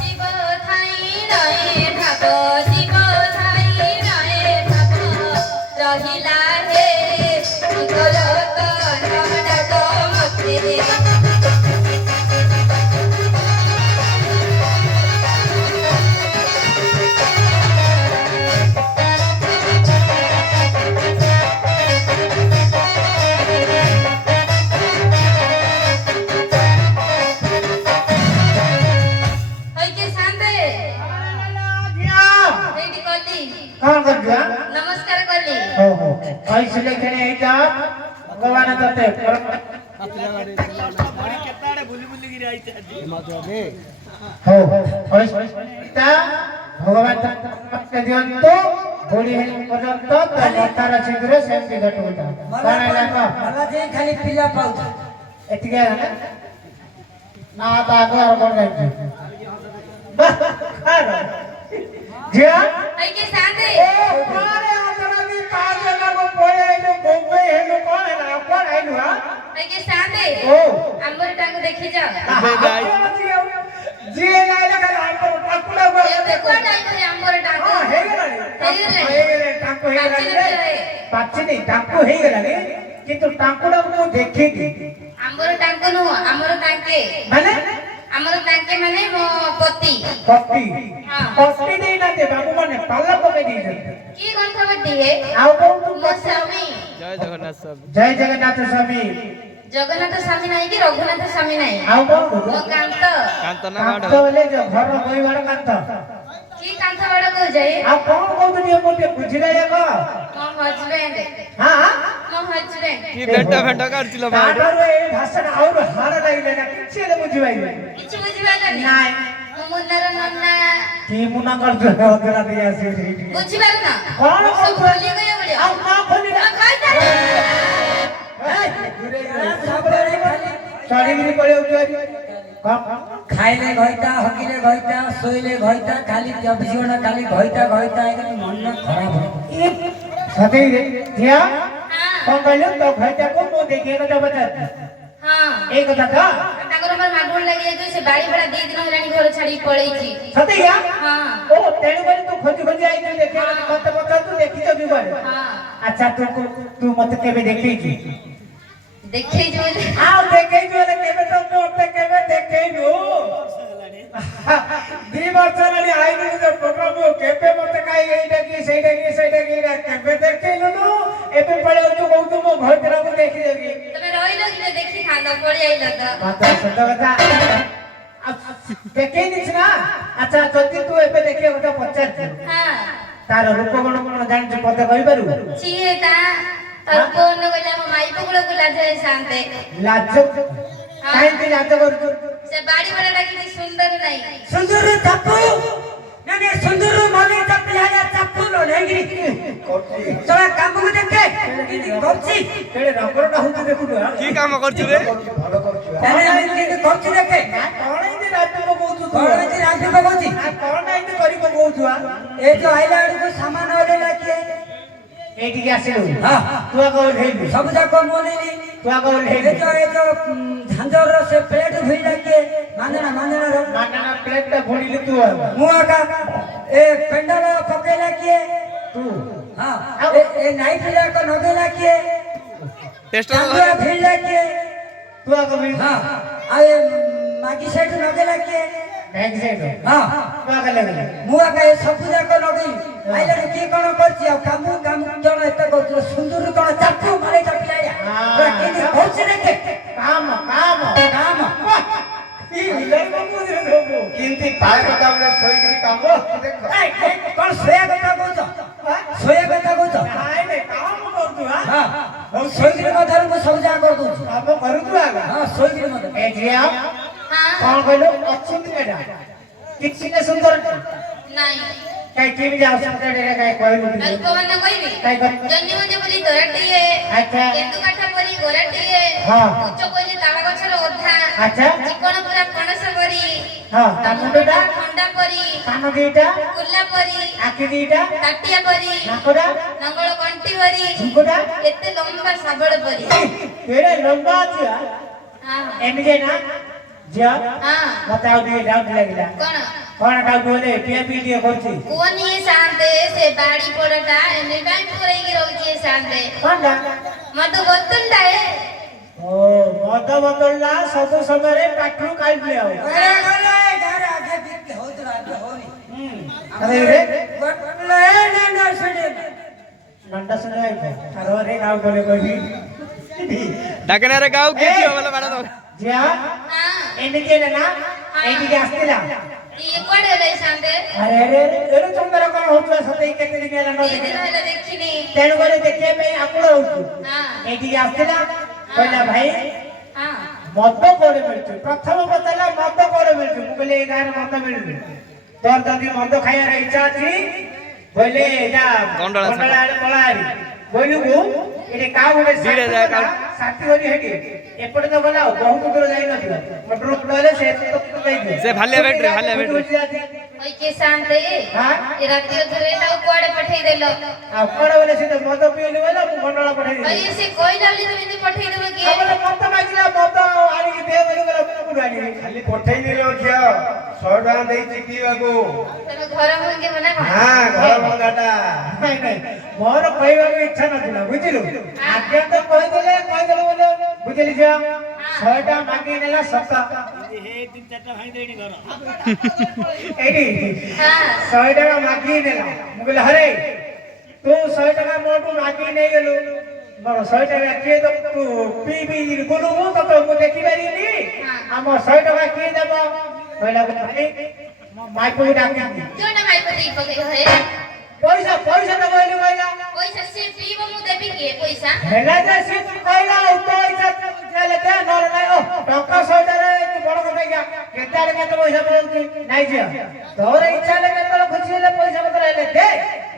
জীব থাই রয়ে ভাব জীব থাই রয়ে ভাব রহিলা হে গলত নমডাক মতে হইকে শান্তে এইটি কলি କଣ କରୁଛୁ নমস্কার কলি ଓହୋ କହିଥିଲେ ଖେଳି ଏଇଟା ଭଗବାନ ତତେ ହଉ କହିଟା ଭଗବାନ ତତେ ଦିଅନ୍ତୁ ବୁଢୀ ହେଲା ପର୍ଯ୍ୟନ୍ତ ତ ଲତାର ସିନ୍ଦୁର ସେମିତି ଘଟୁଟା କଣ ହେଲା କହ मला जे खाली पिला पाऊच ଏତିକି ହେଲା ନା ତ ଆଗ ଆଉ କଣ ଯାଉଛି ଝିଅ হইকে শান্তে ଏ କଣ ଅନ୍ତରାଦି କାଜେ ଲାଗୁ ପଳେଇ ଆଇଲୁ ବୋମ୍ବେ ହେଲୁ କଣ ହେଲା କଣ ଆଇଲୁ ହଁ হইকে শান্তে ଓ আমার টাঙ্গ দেখি যাও ଯିଏ ନାଇଲା ଖାଲି ଆମର ଠାକୁର ଏବେ কোন আইছে আমার টাঙ্গ ହଁ ହେଇଗଲାଣି ତାଙ୍କୁ ହେଇଗଲାଣି ପାଚିନି ତାଙ୍କୁ ହେଇଗଲାଣି କିନ୍ତୁ ତାଙ୍କୁଟାକୁ ମୁଁ ଦେଖିକି আমার টাঙ্গ নু আমার টাঙ্কে ମାନେ আমার টাঙ্কে মানে মো পতি କପି ହଁ। କପି ଦେଇନାହାନ୍ତି ବାବୁ ମାନେ ପାଲ ପକେଇ ଦେଇଛନ୍ତି কি গন্থ বডি হে ଆଉ କୋଉଠୁ ମୋ ସ୍ୱାମୀ ଜୟ ଜଗନ୍ନାଥ ସ୍ୱାମୀ ଜୟ ଜଗନ୍ନାଥ ସ୍ୱାମୀ ଜଗନ୍ନାଥ ସ୍ୱାମୀ ନାହିଁ କି ରଘୁନାଥ ସ୍ୱାମୀ ନାହିଁ ଆଉ କଣ ମୋ କହୁଛୁ କାନ୍ତ କାନ୍ତ ନା କାନ୍ଥ ମାଡ଼ ବୋଲେ ଯୋଉ ଘର କହିବାର କାନ୍ଥ କି କାନ୍ତ ବଡ କହୁ ଯାଏ ଆଉ କଣ କହୁଛୁ ଟିକେ ମୁଁ ଟିକେ ବୁଝିଲେ ଯାକ ମୋ ହଜବେଣ୍ଡ ହଁ ମୋ ହଜବେଣ୍ଡ କି ଭେଣ୍ଟ ଭେଣ୍ଟ କାଢିଥିଲ ମାଡ଼ ତାଠାରୁ ଏଇ ଭାଷାଟା ଆହୁରି ହାଡ଼ ଲାଗିଲା ନା କିଛି ହେଲେ ବୁଝିପାରିବେନି କିଛି ବୁଝିପାରିଲନି ନାଇଁ ମୋ ମୁଣ୍ଡର ନନା କି ମୁନା କରୁଛୁ ଅଧରା ଦେଇ ଆସିବି ସେଇଠି ବୁଝିପାରୁନ କଣ ସବୁ କହୁଛୁ ଖୋଲି ଗയോ ବଡ ଆଉ ନା ଖୋଲିଲା ସବୁବେଳେ ଖାଲି ଚଢିକିରି ପଳେଇଆଉଛୁ ଆଜି କଣ ଖାଇଲେ ଘଇତା ହଗିଲେ ଘଇତା ଶୋଇଲେ ଘଇତା ଖାଲି 24 ଘଣ୍ଟା ଖାଲି ଘଇତା ଘଇତା ହେଇକି ମନ ଖରାପ ହବ ସତେଇରେ ଝିଅ ହଁ କଣ କହିଲୁ ତୋ ଭାଇଟାକୁ ମୁଁ ଦେଖି ଏ କଥା ପଚାରୁଛି ହଁ ଏଇ କଥା ତ ତାଙ୍କର ମୋର ମାଗୁର ଲାଗି ଯାଇଛୁ ସେ ବାড়ি ଭଡ଼ା 2 ଦିନ ହେଲାଣି ଘର ଛାଡି ପଳେଇଛି ସତେଇଆ ହଁ ଓ ତେଣୁ କରି ତୁ ଖୋଜି ଖୋଜି ଆଇଛୁ ଦେଖିବା ମତେ ପଚାରୁଛୁ ଦେଖିଛ କି କୁଆଡେ ହଁ ଆଚ୍ଛା ତୁ ମତେ କେବେ ଦେଖେଇଛୁ ଦେଖେଇଛୁ ବୋଲି ଆଉ ଦେଖେଇଛୁ ହେଲେ କେବେ ତ ମତେ କେବେ ଦେଖେଇନୁ 2 ବର୍ଷ ହେଲାଣି ଆଇଲୁ ଯେ ପ୍ରୋଗ୍ରାମ କେବେ ମତେ କାଇଁ ଏଇଟା କି ସେଇଟା କେବେ ଦେଖେଇଲୁନୁ ଏବେ ପଳେଇଆଉଛୁ କହୁଛୁ ମୋ ଘରକୁ ଦେଖିଦେବି ତମେ ରହିଲ କି ଦେଖିଥାନ୍ତ ପଳେଇ ଆଇଲ ତ ମାତ୍ର ସତ କଥା ଦେଖେଇନି ନା ଆଚ୍ଛା ଯଦି ତୁ ଏବେ ଦେଖିବା କଥା ପଚାରୁଛୁ ହଁ ତାର ରୂପ ଗୁଣ କଣ ଜାଣିଛୁ ମତେ କହିପାରୁ ସିଏ ତା ତର୍ପଣ କହିଲା ମୋ ମାଇ ପକୁଳକୁ ଲାଜ ହେଇସାନ୍ତେ ଲାଜ କାହିଁକି ଲାଜ କରୁଛୁ ସେ ବାড়ি ଭଡ଼ା କିଛି ସୁନ୍ଦର ନାହିଁ ସୁନ୍ଦର ଚାପୁ ନାଇଁ ସୁନ୍ଦର ମାନେ ଚାପିଲା ଚାପୁ ନ ନାଇଁ ଚଳା କାମକୁ ଦେଖେ କେମିତି କରୁଛି କେଳେ ରଙ୍ଗରଟା ହଉଛି ଦେଖୁଛୁ କି କାମ କରୁଛୁ ରେ ଭଲ କରୁଛୁ ନାଇଁ କେମିତି କରୁଛି ଦେଖେ କଣ ଏମିତି ରାଜ୍ୟ ପକଉଛୁ ତୁ କଣ ଏମିତି ରାଜ୍ୟ ପକଉଛି କଣ ଏମିତି କରି ପକଉଛୁ ଏ ଯୋଉ ଆଇଲା ବେଳକୁ ସାମାନ ଓଲେଇଲା କିଏ ଏଇଠିକି ଆସିଲୁ ହଁ ତୁ ଆଗ ଓହ୍ଲେଇଲୁ ସବୁ ଯାକ ମୁଁ ନେଲି ତୁ ଆଗ ଏ ଓହ୍ଲେଇଲୁ ଯୋଉ ଝାଞ୍ଜରର ସେ ପ୍ଲେଟ ଭିଡା କିଏ ମାନ୍ଦଣାର ମାଗଣା ପ୍ଲେଟଟା ଭୁଣିଲୁ ତୁ ଆଗ ମୁଁ ଆକା ଏ ପେଣ୍ଡାଲ ପକେଇଲା କିଏ ତୁ ହଁ ଏ ନାଇଟ୍ ଯାକ ନଗେଇଲା କିଏ ଟେଷ୍ଟର ଚାନ୍ଦୁଆ ଭିଡିଲା କିଏ ତୁ ଆଗ ଭିଡ ହଁ ଆଉ ଏ ମାଗି ସାଇଡ ନଗେଇଲା କିଏ ବ୍ୟାଙ୍କ ସାଇଡ ହଁ ତୁ ଆଗ ଲାଗିଲା ମୁଁ ଆକା ଏ ସବୁ ଯାକ ନଗେଇଲି ଆଇଲା କିଏ କଣ କରିଛି ଆଉ କାମ ଜଣ ଏତେ କରୁଥିଲ ସୁନ୍ଦର କଣ ଚାପୁ ମାରେ ଚାପିଲା କେମିତି କହୁଛି ଦେଖେ କାମ କିନ୍ତୁ ପାଏ କଥା ବେଳେ ଶୋଇକିରି କାମ ଦେଖ କଣ ଶୋୟା କଥା କହୁଛ ଶୋୟା କଥା କହୁଛ ହଁ ଶୋଇକିରି ମଧ୍ୟରୁ ମୁଁ ସବୁ ଯାକ କରିଦଉଛି କାମ କରୁଛୁ ଆଗ ହଁ ଶୋଇକିରି ମଧ୍ୟ ଏ ଝିଅ ହଁ କଣ କହିଲୁ ଅଛନ୍ତି ଏଟା କିଛି ନା ସୁନ୍ଦର ନାଇଁ କାଇଁ କେମିତି ଆସୁଛନ୍ତି କାଇଁ କହିଲୁ ଲୋକମାନେ କହିବି କାଇଁ କହିଲୁ ଜନ୍ମି ମଞ୍ଜ ବୋଲି ତୋରଟିଏ ଆଚ୍ଛା କେନ୍ଦୁ କାଠ ପରି ଗୋରାଟିଏ ହଁ। ଉଚ୍ଚ କୋଇଲି ତାଳ ଗଛର ଅଧା ଆଚ୍ଛା ଚିକଣ ପୁରା ପଣସ ପରି ହଁ ତା ମୁଣ୍ଡଟା ଖଣ୍ଡା ପରି କାନ ଦିଟା କୁଲା ପରି ଆଖି ଦିଟା ତାଟିଆ ପରି ନାକଟା ନଙ୍ଗଳ କଣ୍ଟି ପରି ଝୁଙ୍କଟା ଏତେ ଲମ୍ବା ଶାବଳ ପରି କେଡ଼େ ଲମ୍ବା ଅଛି ହଁ ଏମିତି ନା ଝିଅ ହଁ ମତେ ଆଉ ଟିକେ ଡାଉଟ୍ ଲାଗିଲା କଣ କଣ ଡାଉଟ୍ ବୋଲେ ପିଏ ପି ଟିକେ କରୁଛି କୁହନି ଶାନ୍ତେ ସେ ବାଡ଼ି ପଡ଼ଟା ଏନି ଟାଇମ୍ ପୁରେଇକି ରହୁଛି ଏ ଶାନ୍ତେ କଣଟା ମତେ ବୋତଲଟା ଓ ମଦ ବୋତଲଟା ସବୁ ସମୟରେ ପାଖରୁ କାଢିଲେ ଆଉ ଗଲେ ଗଲେ ଗାରେ ଆଗେ ବିକ୍ରି ହଉଥିଲା ଏବେ ହଉନି ଆରେ ରେ ଗଲେ ନା ଶୁଣେ ନଣ୍ଡା ଶୁଣି ଆଇବ ଆର ରେ ଗାଉ ବୋଲେ କହିବି ଡାକେନା ରେ ଗାଉ କିଏ ଝିଅ ବୋଲେ ବାଡା ଦବ ଝିଅ ହଁ ଏମିତି ନା ଏଇଠିକି ଆସିଥିଲା ଇଏ କୁଆଡ଼େ ଗଲେ ଶାନ୍ତେ ଆରେ ଆରେ ଏରେ ତୁମର କଣ ହଉଥିଲା ସତେ କେତେ ଦିନ ହେଲା ନ ଦି ଦିନ ଦେଖିଲା ହେଲା ଦେଖିନି ତେଣୁ କରି ଦେଖିବା ପାଇଁ ଆକୁଳ ହଉଛୁ ହଁ ଏଇଠିକି ଆସିଥିଲା କହିଲା ଭାଇ ହଁ ମଦ କୋଉଠି ମିଳୁଛି ପ୍ରଥମ ପଚାରିଲା ମଦ କୋଉଠି ମିଳୁଛି ମୁଁ କହିଲି ଏଇ ଗାଁରେ ମଦ ମିଳୁନି ତୋର ଯଦି ମଦ ଖାଇବାର ଇଚ୍ଛା ଅଛି କହିଲେ ଯା ଗଣ୍ଡୋଳା ଛକ। ଗଣ୍ଡୋଳା ଆଡେ ପଳାହାରି କହିଲୁ ଏଠି କାହା ଗୋଟେ ଦିଟା ଯାଏ କାଉ। ସାଥି କରି ହେଠି ଏପଟେ ତ ଗଲା ଆଉ ବହୁତ ଦୂର ଯାଇନଥିବ ମୋଟର କହିଲେ ସେ ସେ ଭାଲିଆ ବ୍ୟାଟେରୀ, ଭାଲିଆ ବ୍ୟାଟେରୀ। ওই কে শান্তে হ্যাঁ? এ রাতে ধরে তাও কুয়াড়ে পাঠাই দেল ଆଉ କଣ ବୋଲେ ସେ ତ ମଦ ପିଇଲି ବୋଲେ ମୁଁ ଗଣ୍ଡୋଳା ପଠେଇ ওই ଦେଲି সে কইলা বলি তুমি তো পাঠাই দেব কি ତାପରେ ମଦ ମାଗିଲା ମଦ ଆଣିକି ଦେ ବୋଲି ଗଲା କୋଉଠୁ ଆଣିବି ଖାଲି ପଠେଇଦେଲ ଝିଅ 100 ଟଙ୍କା ଦେଇଛି ପିଇବାକୁ তুমি ঘর ভাঙ্গে মনে কর ହଁ ଘର ଭଙ୍ଗାଟା ନାଇଁ ନାଇଁ ମୋର କହିବାକୁ ଇଚ୍ଛା ନଥିଲା ବୁଝିଲୁ ଆଜ୍ଞା ତ କହିଦେଲେ ବୋଲେ ବୁଝିଲି ଝିଅ 100 ଟଙ୍କା ମାଗି ନେଲା ସତ ଏଇଠି হ্যাঁ 100 ଟଙ୍କା ମାଗି ନେଲା ମୁଁ କହିଲି ହରେ ତୁ 100 ଟଙ୍କା ମୋଠୁ ମାଗି ନେଇଗଲୁ ମୋର 100 ଟଙ୍କା କିଏ ଦବ ତୁ ପିଇ ବୁଲୁବୁ ତତେ ମୁଁ ଦେଖିପାରିନି ଆମ 100 ଟଙ୍କା କିଏ ଦେବ କହିଲା ଭାଇ ମୋ ମାଇପକୁ ଡାକିବି কেউ না মাইপে দেই পকে হয়ে ପଇସା ପଇସା ଦବ ବୋଲି କହିଲା পয়সা সে পিব মু দেবি কি পয়সা ହେଲା ଯେ ସିଏ କହିଲା ତୋ ଇଚ୍ଛା ଚାଲେ ଦେ ନହେଲେ ନାଇଁ ଓ ଟଙ୍କା 100 ଟଙ୍କାରେ ବଡ କଥା କି କେତେ ଆଡେ କେତେ ପଇସା ପଳଉଛି ନାଇଁ ଝିଅ ତୋର ଇଚ୍ଛା ହେଲେ କେତେବେଳେ ଖୁସି ହେଲେ ପଇସା ପତ୍ର ହେଲେ ଦେ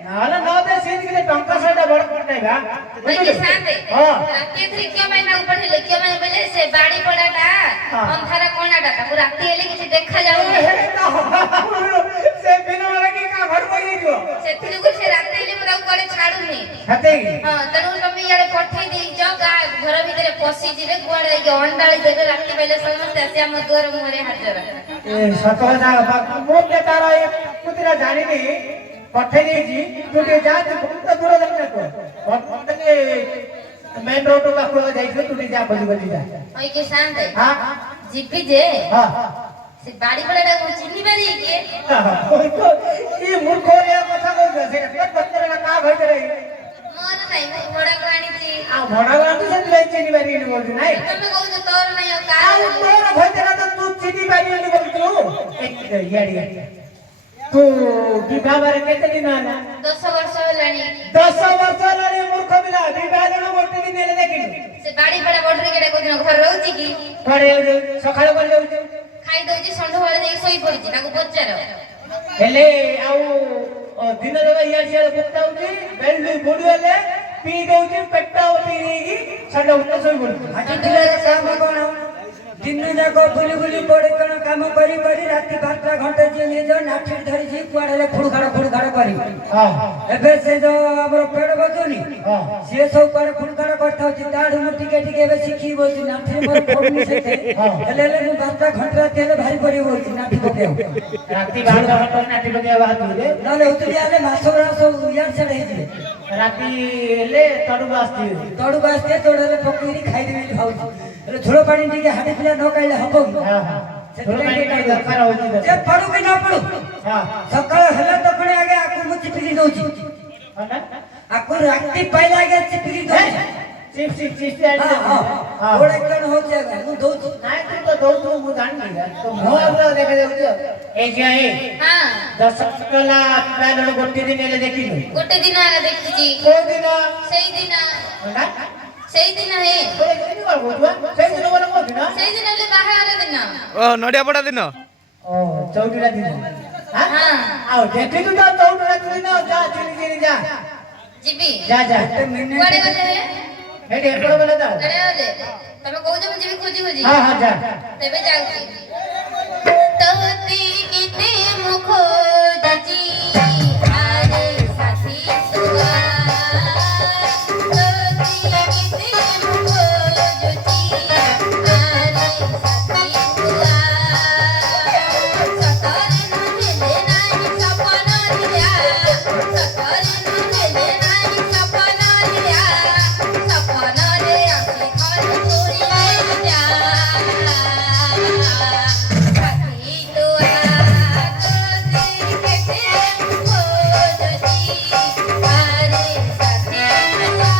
ନହେଲେ ନ ଦେ ସିଏ ଟିକେ ଟଙ୍କା 100 ଟା ବଡ ପଟାଇବା ওই কে শান্তে ହଁ রাতে ধরে কেউ মাই না পঠাইলে কেউ মাই বলে সে বাড়ি পড়াটা অন্ধার কোণাটা তাকু রাতে এলে কিছু দেখা যাবে ସେ ଦିନ ବେଳେ କି କା ଘର ପଇ ଯିବ ସେଥି ଯୋଗୁ ସେ ରାତି ହେଲେ ମୁଁ ତାକୁ କୁଆଡେ ଛାଡୁନି ସତେ ହଁ ତେଣୁ ତମେ ଇଆଡେ ପଠେଇ ଦେଇଛ ଗାଁ ଘର ଭିତରେ ପଶିଯିବେ କୁଆଡେ ଯାଇକି ଅଣ୍ଡାଳି ଦେବେ ରାତି ପାଇଲେ ସମସ୍ତେ ଆସି ଆମ ଦୁଆର ମୁହଁରେ ହାଜର ଏ ସତ କଥା ମୁଁ ଯେ ତାର ଏ କୁତିରା ଜାଣିନି ପଠେଇ ଦେଇଛି ତୁ ଟିକେ ଯା ତୁ ବହୁତ ଦୂର ଯାଉନା ତୁ ମେନ୍ ରୋଡ ପାଖକୁ ଯାଇଥିବ ତୁ ଟିକେ ଯା ବଜି ଯା ওই কে শান্তে ହଁ ଯିବି ଯେ ହଁ ସେ ବାଡି ପଡାଟା ଚିହ୍ନି ପାରିବେ କିଏ ಈ ಮೂರ್ಖ କଥା କହୁଛ ସେ ପତ୍ର କାହା ଭିତରେ ମୋର ନାହିଁ ମୁଁ ଭଡାକୁ ଆଣିଛି ଆଉ ଭଡା ଗାଁଠୁ ସେଥିପାଇଁ ଚିହ୍ନି ପାରିବେନି କହୁଛୁ ନାଇଁ ତମେ କହୁଛ ତୋର ନାହିଁ ଆଉ ଆଉ କାହାର ତୋର ଭିତରେ ତ ତୁ ଚିହ୍ନି ପାରିବେନି କହୁଛୁ ଇଆଡେ ତୁ ବିବାହରେ କେତେ ଦିନ ହେଲା 10 ବର୍ଷ ହେଲାଣି 10 ବର୍ଷ ହେଲାଣି ମୂର୍ଖ ପିଲା ବିବାହ ଦିନ ଗୋଟେ ଦିନ ହେଲେ ଦେଖିଲୁ ସେ ବାଡି ପଡା ବଢରେ କେଟା କୋଉଦିନ ଘରେ ରହୁଛି କି କୁଆଡେ ଯାଉଛୁ ସକାଳୁ କୁଆଡେ ଯାଉଛୁ ଖାଇ ଦଉଛି ସନ୍ଧ୍ୟାବେଳେ ଯାଇକି ଶୋଇ ପଡୁଛି ତାକୁ ପଚାର ହେଲେ ଆଉ ଦିନ ଯାକ ଇଆଡେ ସିଆଡେ ବୁଲତା ହଉଛି ବେଲ୍ଟ ବୁଡି ଗଲେ ପିଇ ଦଉଛି ପେଟ ପିଇ ଦେଇକି ସନ୍ଧ୍ୟା ଉঠେ ଶୋଇ ପଡୁଛି ଆଜି ପିଲାର କାମ କଣ ଦିନ ଯାକ ବୁଲି ବୁଲି ପଡେ କଣ କାମ କରି କରି ରାତି 12ଟା ଘଣ୍ଟେ ଯିଏ ନିଜ ନାଠି ଧରିଛି କୁଆଡେ ଖୁଡୁଖାଡ କରିବ ହଁ ଏବେ ସେ ଯୋଉ ଆମର ପେଡ ବଜୁନି ହଁ ସିଏ ସବୁ କୁଆଡେ ଖୁଡୁଖାଡ କରିଥାଉଛି ତାଠୁ ମୁଁ ଟିକେ ଟିକେ ଏବେ ଶିଖି ବଲୁଛି ନାଠି ମୋର ପଡୁନି ସେତେ ହେଲେ ମୁଁ 12ଟା ଘଣ୍ଟେ ରାତି ହେଲେ ଭାରି ପଡି ବଲୁଛି ନାଠି ପକେଇବାକୁ ରାତି 12 ଘଣ୍ଟା ନାଟି ପକେଇବା ବାହାରୁଛି ନହେଲେ ହଉଥିଲି ହେଲେ ମାସ ଗୁଡା ସବୁ ଇଆଡ ସିଆଡ ହେଇଯିବେ ରାତି ହେଲେ ତଡୁକୁ ଆସିଥିବେ ତଳକୁ ଆସିଥିଲେ ତୋड़ ହେଲେ ପକେଇକି ଖାଇଦେବି ବୋଲି ଭାବୁଛି ହେଲେ ଝୋଳ ପାଣି ଟିକେ ହାଣ୍ଡି ପିଲା ନ ଖାଇଲେ ହବ କି ହଁ ହଁ ଦରକାର ହଉଛି ଯେ ପଡୁ କି ନ ପଡୁ ହଁ ସକାଳ ହେଲେ ତ ପୁଣି ଆଗେ ଆକୁ ମୁଁ ଚିପିକି ଦଉଛି ଆକୁ ରାତି ପାଇଲେ ଆଗେ ଚିପିକି ଦଉଛି ଚିପ୍ସ ଚିପ୍ସ ଗୋଡେ କଣ ହଉଛି ଆଗେ ମୁଁ ଦଉଛି ନାଇଁ ତୁ ତ ଦଉଛୁ ମୁଁ ଜାଣିନି ତ ମୋର ଦେଖାଯାଉଛି ଏଇ ଝିଅ ଏଇ ହଁ 10 ଟଙ୍କା ପ୍ରାୟ ଗୋଟେ ଦିନ ହେଲେ ଦେଖିଲୁ ଗୋଟେ ଦିନ ଆଗ ଦେଖିଛି କୋଉ ଦିନ ସେଇଦିନ ନା ସେଇଦିନ ହେ ସେଇଦିନ ବୋଲେ କୋଉ ଦିନ ସେଇଦିନ ହେଲେ ବାହାଘର ଦିନ ଓ ନଡ଼ିଆ ପଡା ଦିନ ଓ ଚଉଟିଟା ଦିନ ହଁ ଆଉ ଦେଖିଲୁ ତ ଚଉଟିଟା ଦିନ ଯା ଚିନି ଯା ଯିବି ଯା ଯା କୁଆଡେ ଗଲେ ଏଠି ଏପଟ ବେଲେ ଯାଅ ଆରେ ଆରେ ତମେ କହୁଛ ମୁଁ ଯିବି ଖୋଜି ଖୋଜି ହଁ ହଁ ଯା ତେବେ ଯାଉଛି ତୋତେ କେତେ ମୁଖ ଖୋଜୁଛି ଆରେ ସାଥୀ ତୁଆ ତୋତେ କେତେ ମୁଖ ଖୋଜୁଛି ଆରେ ସାଥୀ ତୁଆ ସତରେ ନହେଲେ ନାହିଁ ସପନ ଦିଆ ସତରେ ନହେଲେ ନାହିଁ ସପନ ଦିଆ ସପନରେ ଆସି ଘର ପୁରିଲେ ଯା ସାଥୀ ତୁଆ ତୋତେ କେତେ ଖୋଜୁଛି ଆରେ ସାଥୀ ତୁଆ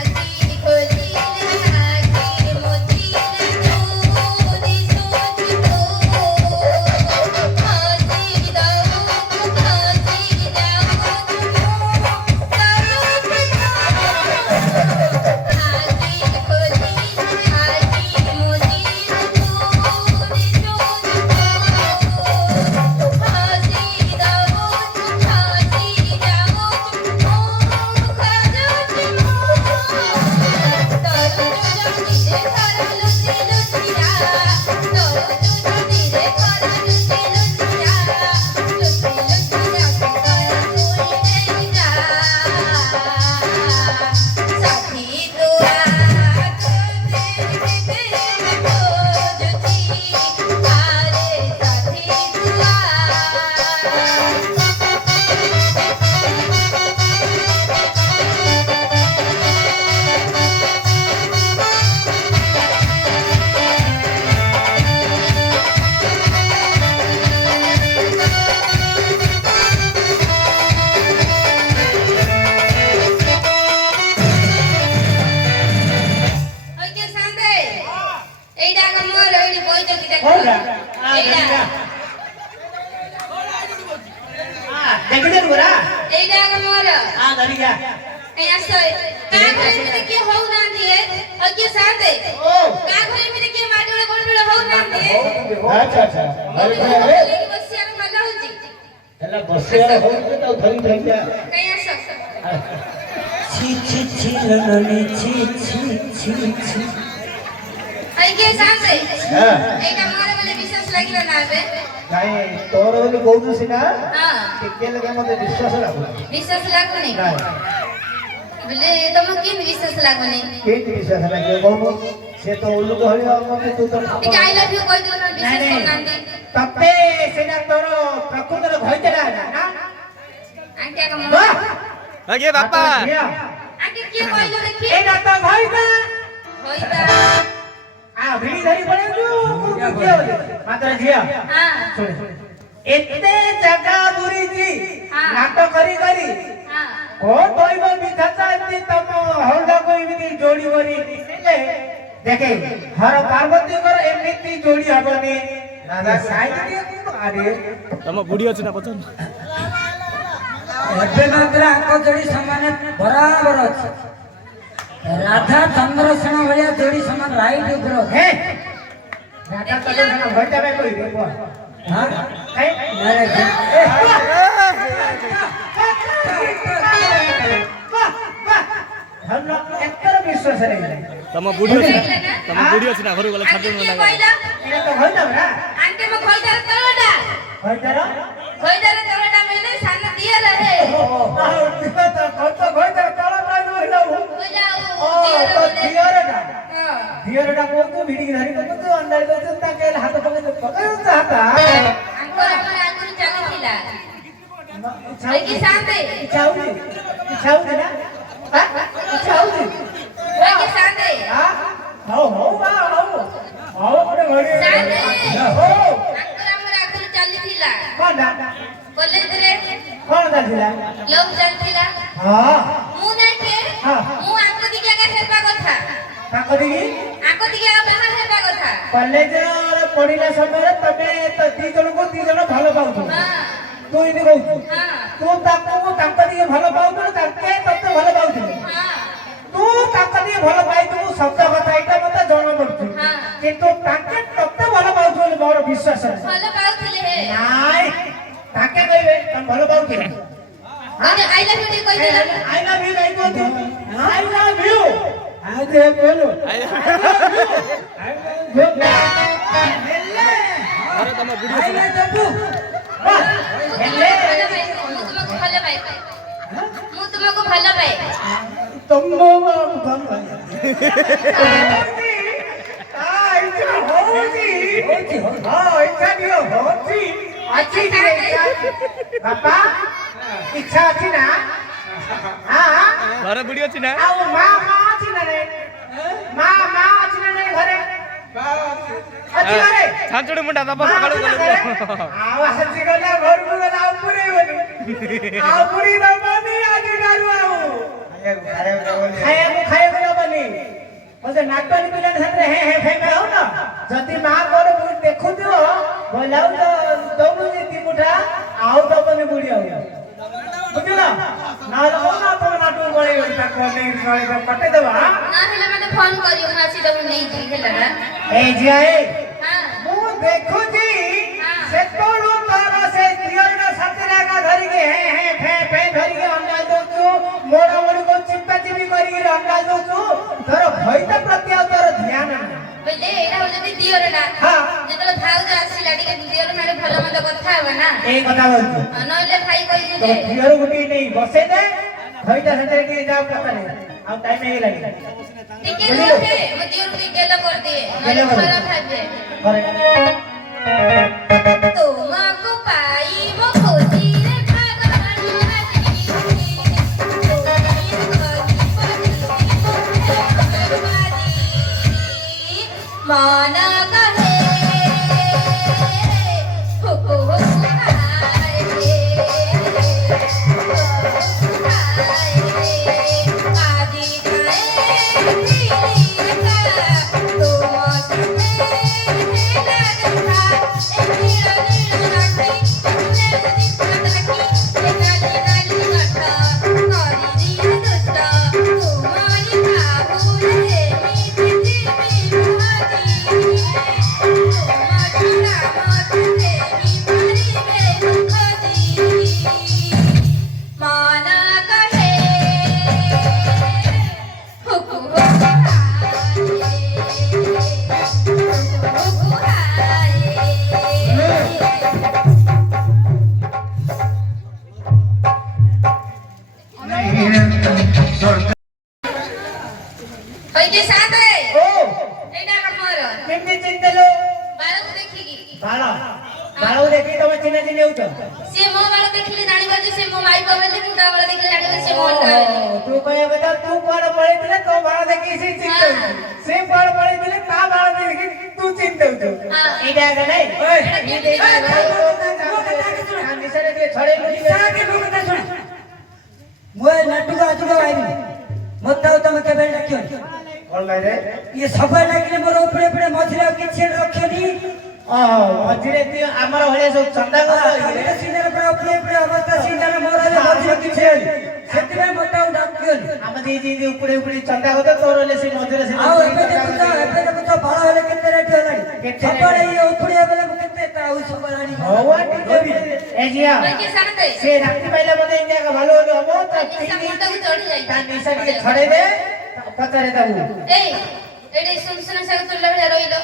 आखिर खोजिले आखिर मोजिले तू दिसुछु तू हसी दऊ हसी जाऊ आखिर खोजिले आखिर मोजिले तू दिसुछु हसी दऊ हसी जाऊ ओके सांदे एइडा का मोर एइडी बइचो कि कोनरा देखो आ धरिया देखिदे गोरा एइडा का मोर आ धरिया एया सय का घरे में देखिए हो ना दिए ओके सांदे ओ का घरे में देखिए माडोळे गोंडोळे हो ना दिए अच्छा अच्छा ओके लेके बसिया में मजा होची ହେଲା ବସିବାର ହଉଛି ତ ଧରି ଧରିକା कया सब ছি ছি ছি ললনি ছি ছি ছি ছি ओके सांदे ହଁ एइडा मोर बोले विश्वास लागिला ना बे କାଇଁ ତୋର ବୋଲି କହୁଛୁ ସିନା हां ଟିକେ ଲେଖା ମତେ ବିଶ୍ୱାସ ଲାଗୁନି विश्वास लागुनी ନାଇଁ बोले तुम की विश्वास लागुनी କେମିତି ବିଶ୍ୱାସ ଲାଗିବ କହୁନୁ ସେ ତ ଉଲୁକ ଭଳିଆ ମତେ ତୁ ତ ठीक आई लव यू कह दिलो ना विश्वास नहीं, करनांती तप्पे सेना तोरो प्रकृतर भइतला ना आंटी का मन वाह ଆଜ୍ଞା ବାପା आंटी के कहलो देखि एना तो भइता होइता आ भिड़ी धरी पड़े जो किया बोले मात्र झिया हां सुन एते जगह बुरी जी हाँ। नाटक करी करी हां को तोइब मिथाचा एमती तम हल्ला को एमती जोड़ी वरी ले देखे हर पार्वती कर एमती जोड़ी हबनी दादा साइड दिए अरे ତମ ବୁଢୀ ଅଛି ନା ପଚାର ଏବେ ମାତ୍ର ଆଙ୍କ ଯୋଡ଼ି ସମାନ ବରାବର ଅଛି ରାଧା ଚନ୍ଦ୍ରସେନ ଭଳିଆ ଯୋଡ଼ି ସମାନ ରାଇଟ୍ ଉପରେ ଅଛି हे नाटक कर ना भइता बे कोई रे को ହଁ काई ନାରେ हम एकर विश्वास रे ତମ ବୁଢୀ ଅଛି ନା ତମ ବୁଢୀ ଅଛି ନା ଘରକୁ ଗଲେ ଛାଡି आंटी ଦେବ के कहलो एना तो भइता ना आंटी में खोइदार तोड़ा भइता खोइदार तोड़ा मैंने सान दिए रहे धियरटा को भिडी धरी को तो अंदर को तो ताके हाथ पकड़ पकड़ चाहता अंकुर हमर आगुरी चली थिला लेकिन शांति इच्छाउदी ना इच्छाउदी लेकिन शांति हां हो बा हो बड़े बड़े शांति हो अंकुर हमर आगुरी चली थिला कोन कॉलेज रे कोन दादिला लोग चलथिला हां मु नहीं के हाँ। मु आंको दिखे का हेबा कथा ताको दिगी आंको दिखे का बाहर हेबा कथा कॉलेज ପଢିଲା ସମୟରେ ତମେ ଦି ଜଣଙ୍କୁ ଦି ଜଣ ଭଲ ପାଉଥିଲ ତୁ ଏମିତି କହୁଛୁ ତୁ ତାଙ୍କୁ ତାଙ୍କ ଟିକେ ଭଲ ପାଉଥିଲୁ ତାଙ୍କେ ତତେ ଭଲ ପାଉଥିଲେ ତୁ ତାଙ୍କ ଟିକେ ଭଲ ପାଇଥିବୁ ଶବ୍ଦ କଥା ଏଇଟା ମତେ ଜଣା ପଡୁଛି କିନ୍ତୁ ତାଙ୍କେ ତତେ ଭଲ ପାଉଥିବ ବୋଲି ମୋର ବିଶ୍ୱାସ ଅଛି ଭଲ ପାଉଥିଲେ ହେ ନାଇଁ ତାଙ୍କେ କହିବେ ତମେ ଭଲ ପାଉଥିଲ ଆଇ ଲଭ୍ ୟୁ ଟିକେ କହିଦେଲ I love you like what? I love you. I love you. I love you. अरे तम वीडियो ଆଇଲେ ଦେବୁ ମୁଁ ତୁମକୁ ଭଲ ପାଏ तुम बापा इच्छा अच्छी ना घर वीडियो अछि ना ଆଉ ମା ଅଛି ନା ରେ ମା ଅଛି ନା ରେ ଘରେ ଅଛି ଘରେ ଛାଞ୍ଚୁଡି ମୁଣ୍ଡା ଦବ ସକାଳୁ ଗଲେ ଆଉ ଆଜି ଗଲା ଘରକୁ ଗଲା ଆଉ ପୁରେଇବନି ଆଉ ପୁରୀ ଦବନି ଆଜି ଗାରୁ ଆଉ ଖାଇବାକୁ ଦବନି ବୋଲେ ନାଟକ ପିଲା ସାଥିରେ ହେ ହେ ଫେ ଫେ ହଉନ ଯଦି ମା ତୋର ଦେଖୁଥିବ ବୋଲେ ଆଉ ଦଉନି ଦି ମୁଠା ଆଉ ଦବନି ବୁଢୀ ଆଉ ବୁଝିଲ ନହେଲେ କଣ ତମ ନାଟକ ଗଳେଇ ତାକୁ ଅନେଇ ପଠେଇଦେବା ନହେଲେ ମତେ ଫୋନ କରିବ ମୁଁ ଆସି ତମକୁ ନେଇଯିବି ହେଲା ନା ଏଇ ଝିଅ ହଁ ମୁଁ ଦେଖୁଛି ସେତେବେଳୁ ତୋର ସେ ଝିଅର ସାଥିରେ ଏକା ଧରିକି ହେ ହେ ଫେ ଫେ ଧରିକି ଅଣ୍ଡା ଦଉଛୁ ମୋଡ ମୋଡକୁ ଚିପା ଚିପି କରିକି ଅଣ୍ଡା ଦଉଛୁ ତୋର ଭଇତା ପ୍ରତି ଆଉ ତୋର ଧ୍ୟାନ ନାହିଁ ବୋଲେ ଏଇଟା ହଉଛି ଦିଅର ନା ଯେତେବେଳେ ଭାଉଜ ଆସିଲା ଟିକେ ଦିଅର ମାନେ ଭଲ ମନ୍ଦ କଥା ହବ ନା ଏଇ କଥା କହୁଛୁ ନହେଲେ ଭାଇ କହିବେ ତ ଯେ ଝିଅର ଗୋଟିଏ ନେଇ ବସେଇ ଦେ ଭଇତା ସାଥିରେ ଟିକେ ଯାଉ ପଚାରେ ଆଉ ଟାଇମ୍ ହେଇଗଲାଣି ଟିକେ ରୁହେ ମୋ ଦିଅର ଟିକେ ଗେଲ କରିଦିଏ ନହେଲେ ଖରାପ ଭାବେ ତୁମକୁ ପାଇବ ଖୋଜିରେ मन कहे हुकु हुकु खाए आदि खाए ये सब लागिले मोर ऊपर ऊपर मझिरे किछि रखियोनी मझिरे ती हमर होले सब चंदा को सीधे ऊपर ऊपर अवस्था सीधे मोर मझिरे किछि सेति में मताउ डाकियोनी हम जी जी ऊपर ऊपर चंदा को तोर होले से मझिरे से आ एबे देखो बाळ होले केते रेट होलानी सबले ये ऊपर बेले केते ताउ सबलानी होवा ठीक ए जिया से रात्रि पहले मने इंडिया का भालो होलो हम त चढ़ी जाई ता निशा के छड़े दे पचारे दबु ए एडे सुनसुन साग तुल्ला बेला रोइलो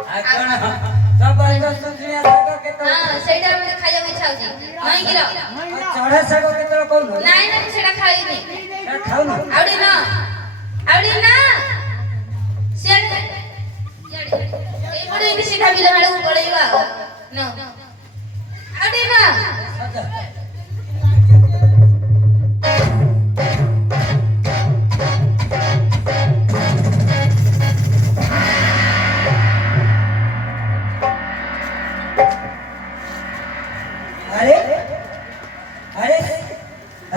आ कोन सब सुनसुनिया साग केते हां सेटा मते खाइया इच्छा होची नहीं गिरो चढ़ा साग केते कोन नहीं ना सेटा खाइनी खाउ ना आउडी ना सेड ए बडे इने सीधा बिला मेले पळेइबा न आउडी ना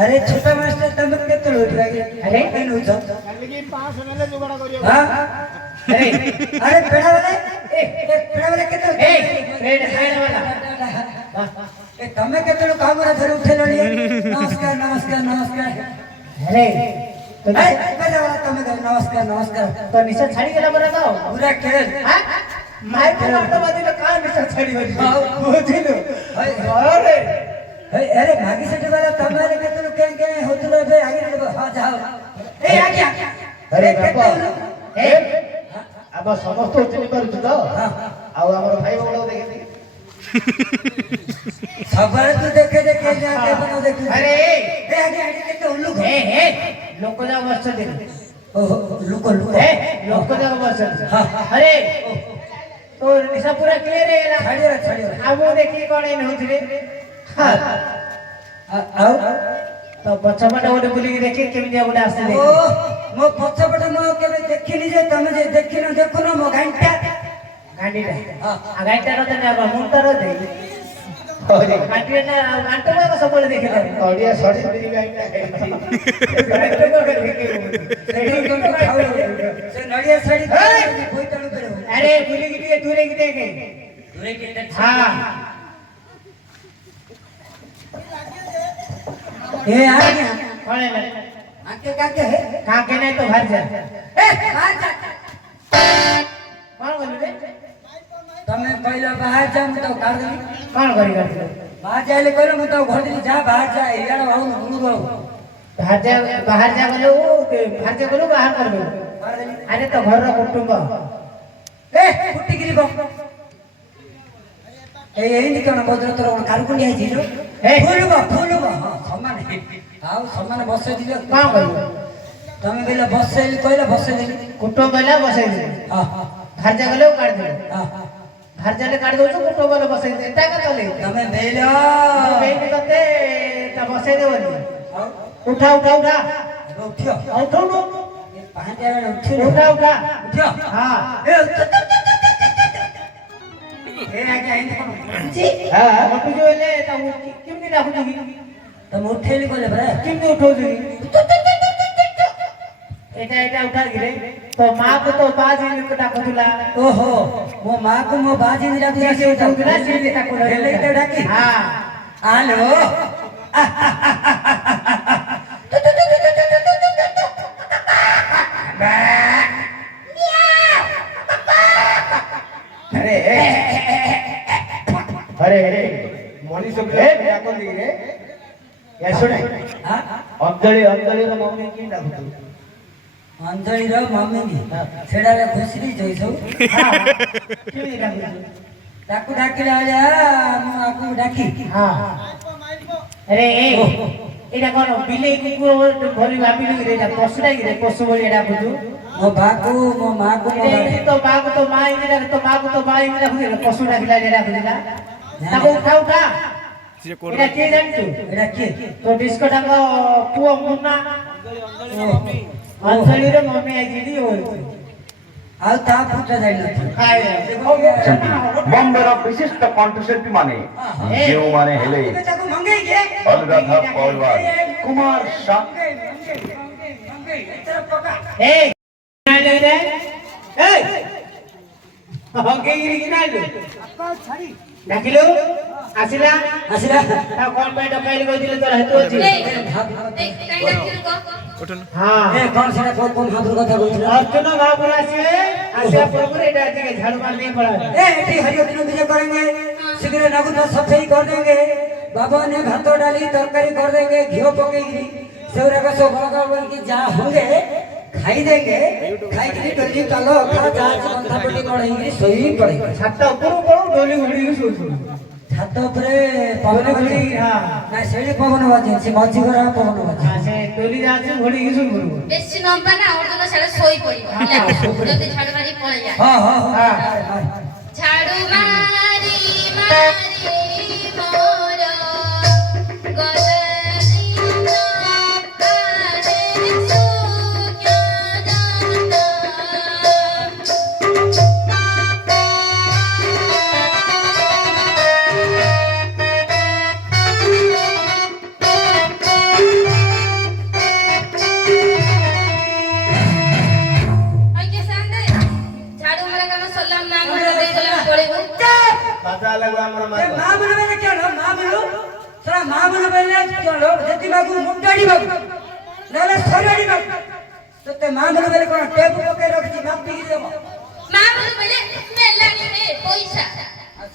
अरे छोटा मास्टर तुम केते लूट लागे अरे केन उठ काली की 500 नेले जुगाड़ करियो हां अरे पेड़ा वाले ବେଳେବେଳେ କେତେ ପ୍ଲେଟ୍ ଖାଇଲା ବାଲା ଏ ତମେ କେତେବେଳେ କାମରେ ଧରି ଉଠେଇଲଣି ନମସ୍କାର ନମସ୍କାର ନମସ୍କାର ଆରେ ତମେ ନମସ୍କାର ନମସ୍କାର ତ ନିଶା ଛାଡ଼ିଗଲା ପରା ତ ପୁରା କେଳେ ମାଇକ ନାଟ ବାଜିଲେ କାହା ନିଶା ଛାଡ଼ିବନି ବୁଝିଲୁ ଆରେ ଆରେ ମାଗି ସେଠି ବାଲା ତମେ କେତେବେଳେ କେଁ ହଉଥିଲ ଏବେ ଆଗରେ ହଁ ଯାଅ ଏ ଆଜ୍ଞା ଆରେ ବାପା ଏ ଆମ ସମସ୍ତ ଚିହ୍ନି ପାରୁଛୁ ତ ଆଉ ଆମର ଭାଇ ଭଉଣୀ ଦେଖିଲି ସବୁବେଳେ ତୁ ଦେଖେ ଦେଖେ ଦେଖୁ ଆରେ ଏ ଆଜ୍ଞା କେତେ ଉଲ୍ଲୁ ଲୋକ ଯାକ ବସିଛନ୍ତି ଓହୋ ଲୁକ ଲୁକ ଲୋକ ଯାକ ବସିଛନ୍ତି ଆରେ ତୋ ନିଶା ପୁରା କ୍ଲିୟର ହେଇଗଲା ଛାଡ଼ିବ ଆଉ ମୁଁ ଦେଖିକି କଣ ଏଇନେ ହଉଛି ରେ ଆଉ ତ ପଛପଟେ ଗୋଟେ ବୁଲିକି ଦେଖି କେମିତିଆ ଗୋଟେ ଆସିଲେ ଓ ମୋ ପଛପଟେ ମୁଁ କେବେ ଦେଖିନି ଯେ ତମେ ଯେ ଦେଖିନ ଦେଖୁନ ମୋ ଗାଁଟା ଗାଣ୍ଡିଟା ଗାଣ୍ଡିଟାର ତ ନା ମୁଣ୍ଡର ଦେଇ ଗାଣ୍ଡିଟା ଗାଣ୍ଡିଟା ସବୁବେଳେ ଦେଖିଲେ ଅଡ଼ିଆ ସଡ଼ି ଗାଈଟା ସେ ନଡ଼ିଆ ଶାଢ଼ୀ ବୋଇତାଳୁ କରିବ ଆରେ ବୁଲିକି ଟିକେ ଦୂରେଇକି ଦେଖେ ହଁ ଏ ଆଜ୍ଞା କଣ ହେଲା ଆके କାକେ କାକେ ନାହିଁ ତ ବାହାରି ଯା ଏ ବାହାର୍ ଯା କଣ କଲୁ ରେ ତମେ କହିଲ ବାହାର୍ ଯା ମୁଁ ତ କାଢ ଦେଲି କଣ କରି କାଟିଲୁ ବାହାର୍ ଯାଇଲେ କହିଲ ମୁଁ ତ ଘର ଦେଲି ଯା ବାହାର୍ ଯା ଇଆଡେ ଆଉ ଗୁରୁ ଆଉ ବାହାର ଯା ଗଲୁ ବାହାର ଯା ଗଲୁ ବାହାର କରିଦେଲୁ ବାହାର୍ ଦେଲି ଆରେ ତ ଘରର କୁଟୁମ୍ବ ଏ ଫୁଟିକିରି ବକ ଏଇନି କଣ ବଦ୍ର ତୋର କଣ କାରୁକୁଣ୍ଡି ହେଇଛି ଫୁଲବ ହଁ ସମାନ ଆଉ ସମାନ ବସେଇ ଦିଅ କଣ କରିବୁ ତମେ କହିଲ ବସେଇଲି କହିଲ ବସେଇ ଦେଲି କୁଟୁମ୍ବ କହିଲା ବସେଇ ଦେଲି ହଁ ବାହାର ଯା ଗଲେ କାଢି ଦେଲୁ ହଁ ବାହାର ଯାଲେ କାଢି ଦଉଛୁ କୁଟୁମ୍ବ ଗଲେ ବସେଇ ଦେ ଏଟା କଥା ଲେ ତମେ ବେଲ ବେଇନି ତତେ ତା ବସେଇ ଦେବନି ଆଉ ଉଠା ଉଠା ଉଠା ଉଠିଅ ଉଠଉନୁ ଏ ପାହାଁତିଆ ବେଳେ ଉଠିଅ ଉଠା ଉଠା ଉଠିଅ ହଁ ଏ ଆଜ୍ଞା ଏଇନି କଣ ମଟୁଛୁ ହେଲେ ତାକୁ କେମିତି ଡାକୁଛୁ କି ତମେ ଉଠେଇଲି କହିଲେ ପରା କେମିତି ଉଠଉଛୁ କି ଏଟା ଉଠା କିରେ ତୋ ମାକୁ ତୋ ବା ଯେମିତି ଡାକୁଥିଲା ଓହୋ ମୋ ମା କୁ ମୋ ବା ଜିନି ଡାକୁଛି ସେ ଉଠଉଥିଲା ସେମିତି ତାକୁ ହେଲେ ତ ଡାକି ହଁ ଆଲୋ अरे अरे मनीष डाकती रे ଶୁଣେ ଅଞ୍ଜଳି ର ମମ୍ମି କି ଡାକୁଛୁ ଅଞ୍ଜଳିର ମମ୍ମି ସେଟାରେ ଖୁସି ଦେଇ ସବୁ କେମିତି ଡାକୁଛୁ ତାକୁ ଡାକିଲା ଭଳିଆ ମୁଁ ଆକୁ ଡାକି ହଁ ଆରେ ଏଇଟା କଣ ବିଲେଇ କୁକୁର ଭଳି ଭାବିଲୁ କି ଏଇଟା ପଶୁଟା କି ପଶୁ ଭଳି ଡାକୁଛୁ ମୋ ବାକୁ ମୋ ମାକୁ ମୋ ତୋ ମାକୁ ତୋ ମା ଇମିତି ତୋ ମାକୁ ତୋ ମା ଇମିତି ଡାକୁଛି ପଶୁ ଡାକିଲା ଡାକୁଥିଲା ତାକୁ ଉଠା ଉଠା ଏଇଟା କିଏ ଜାଣିଛୁ ଏଟା କିଏ ତୋ ଡିସ୍କୋଟାଙ୍କ ପୁଅ ମୁନା ଅଞ୍ଜଳିର ମମି ଆଇଛି ଆଉ ତା ପୁତ୍ର ଯାଇନଥିବ ବମ୍ବେର ବିଶିଷ୍ଟ କଣ୍ଠଶିଳ୍ପୀ ମାନେ ଯେଉଁମାନେ ହେଲେ ତାକୁ ମଙ୍ଗେଇକି ଅନୁରାଧା ପୌଲୱାଲ କୁମାର ସା ଡାକିଲୁ ଆସିଲା ଆସିଲା ତା କଣ ପାଇଁ ଡକାଇଲି କହିଥିଲେ ତୋର ହେତୁ ଅଛି ହଁ ଏ କଣ ସେଟା କୋନ ହାତର କଥା କହୁଥିଲା अर्जुन महापुर ଆସିବେ ଆସିବା ପୂର୍ବରୁ ଏଇଟା ଟିକେ ଝାଡୁ ମାର ଦେଇ ପଳା ए एटी हरियो दिन विजय करेंगे शीघ्र नगुना सफाई कर देंगे बाबा ने भात डाली तरकारी कर देंगे घियो पकेगी सेवरा का सब बड़ा की जा होंगे खाई देंगे खाई के डोली कालो खा जा बंधा पट्टी करेंगे सोई पड़ेगा ଛାତ ଉପରୁ ପଳଉ ଡୋଲି ଘୁଡ଼ିକି ଶୋଉଛୁ छात उपरे पवन घड़ी हां ना सेली पवन बाजे से मझी घरा पवन बाजे ସେ ଡୋଲି ଯାଉଛି ଘୁଡ଼ିକି ଶୋଇବୁ ବେଶୀ ନମ୍ବା ନା ଅର୍ଜୁନ ସାଡେ ଶୋଇ ପଡିବ ଯଦି ଝାଡୁ ମାରି ପଳେଇ ଯା हां हां हां ଝାଡୁ ମାରି ମାରି ମୋର ଗଲା ଦିନ ଆରେ ଝାଡୁ ମାରା କାମ ସରିଲା ନା ମା ମାନେ ବେଲେ କେଣ ମା ମିଳୁ ସେଟା ମା ମାନେ ବେଲେ କେଣ ଯେତି ବାବୁ ମୁଣ୍ଡାଡି ବାବୁ ନହେଲେ ସରାଡି ବାବୁ ତତେ ମା ମାନେ ବେଲେ କଣ ଟେପ ପକେଇ ରଖିଛି ମାପି କି ଦେବ ମା ମାନେ ବେଲେ ନେଲାଣି ରେ ପଇସା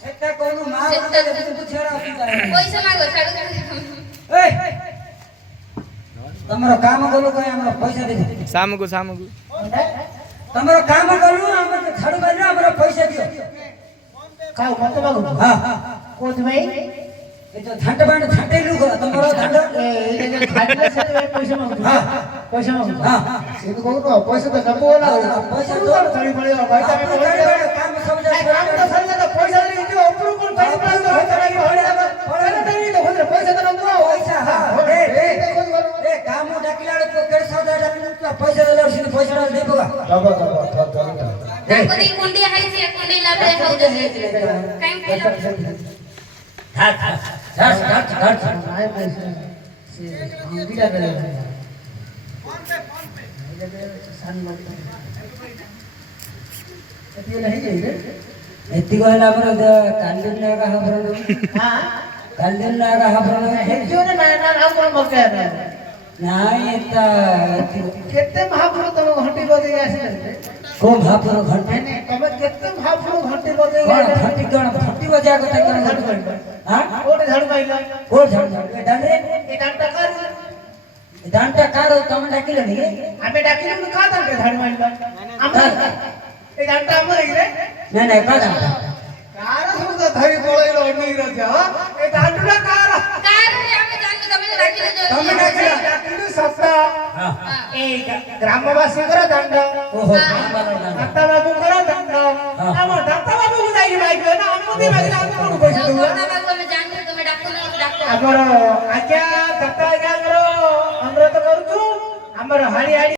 ସେଟା କୋନ ମା ମାନେ ବେଲେ ତୁ ଛେରା ଅସୁବିଧା ପଇସା ମାଗ ଛାଡୁ ଏ ତମର କାମ କଲୁ କହି ଆମର ପଇସା ଦେ शाम को ତମର କାମ କଲୁ ଆମର ଛାଡୁ ବାଲି ଆମର ପଇସା ଦିଅ କାଉ କତ ବାବୁ ହଁ କୋଉଠି ଭାଇ ଏ ତ ଝାଣ୍ଟ ବାଣ୍ଟ ଝାଣ୍ଟେଲୁ ତମର ଧାଣ୍ଡ ଏଇଟା ଯୋଉ ଛାଡ଼ିଲେ ସେଥିପାଇଁ ପଇସା ମାଗୁଛୁ ହଁ ପଇସା ମାଗୁଛୁ ହଁ ସେ ତ କହୁନ ପଇସା ତ ଦେବୁ ନା ପଇସା ତୁ କଣ ଚଳି ପଡ଼ିବ ଭାଇ ତମେ କାମ ସବୁ କାମ ତ ସରିଲା ତ ପଇସା ଦେଇ ଯିବ ଉପରୁ କଣ ଚଳି ପଡ଼ିବ ତ ହଇତା ଲାଗି ହଇତା ପଇସା ତ ନବୁ ପଇସା ଏ କାମ ଡାକିଲା ବେଳକୁ କେଡେ ସଦା ଡାକିଲା ପଇସା ଦେଲା ବେଳକୁ ପଇସା ଦେଇ ପକା ତାଙ୍କୁ ଦେଇ କୁଣ୍ଡିଆ ହେଇଛି କୁଣ୍ଡି ଲାଭରେ ହଉଛନ୍ତି କାହିଁକି ନାଇଁ ପଇସା ସେ ଦିଟା ଦେଲେ ଏତିକି ହେଲା ଆମର କାଲି ନାଗା ହବର କାଲି ନାଗା ହବର ନାଇଁ ଏତା କେତେ ମହାପୁର ତମ ଘଣ୍ଟି ବଜେଇ ଆସିଲେ କୋ ଭାପୁର ଘଣ୍ଟେ ତମେ କେତେ ମହାପୁର ଘଣ୍ଟି ବଜେଇ କଣ ଘଣ୍ଟି ବଜା କଥା କଣ ହାଁ କୋଉଠି ଝାଡୁ ପାଇଲ କୋ ଝାଡୁ ଏ ଦାଣ୍ଡରେ ଏ ଦାଣ୍ଡଟା କର ଦାଣ୍ଡଟା କାର ତମେ ଡାକିଲ ନି ଆମେ ଡାକିଲୁ କା ଦାଣ୍ଡରେ ଝାଡୁ ମାଇଲ ଆମର ଏ ଦାଣ୍ଡଟା ଆମର ଇରେ ନାଇଁ ନାଇଁ କା ଦାଣ୍ଡ କାର ସବୁ ତ ଧରି ପଳେଇଲ ଅନେଇ ରଜ ଏ ଦାଣ୍ଡଟା କାର କାରରେ ଆମେ ଜାଣିଛୁ ତମେ ଡାକିଲେ ତମେ ଡାକିଲ ଡାକିଲୁ ସତ ହଁ ଏ ଗ୍ରାମବାସୀଙ୍କର ଦାଣ୍ଡ ଓହୋ ଦାତା ବାବୁଙ୍କର ଦାଣ୍ଡ ଆମ ଦାତା ବାବୁକୁ ଯାଇକି ମାଗିବ ନା ଆମକୁ ମାଗିଲେ ଆମେ କଣ ପଇସା ଦେବୁ ଆମେ ଜାଣିଛୁ ତମେ ଡାକୁନ ଡାକ ଆମର ଆଜ୍ଞା ଦାତା ଆଜ୍ଞାଙ୍କର ଅନୁରୋଧ କରୁଛୁ ଆମର ହାଡି ହାଡି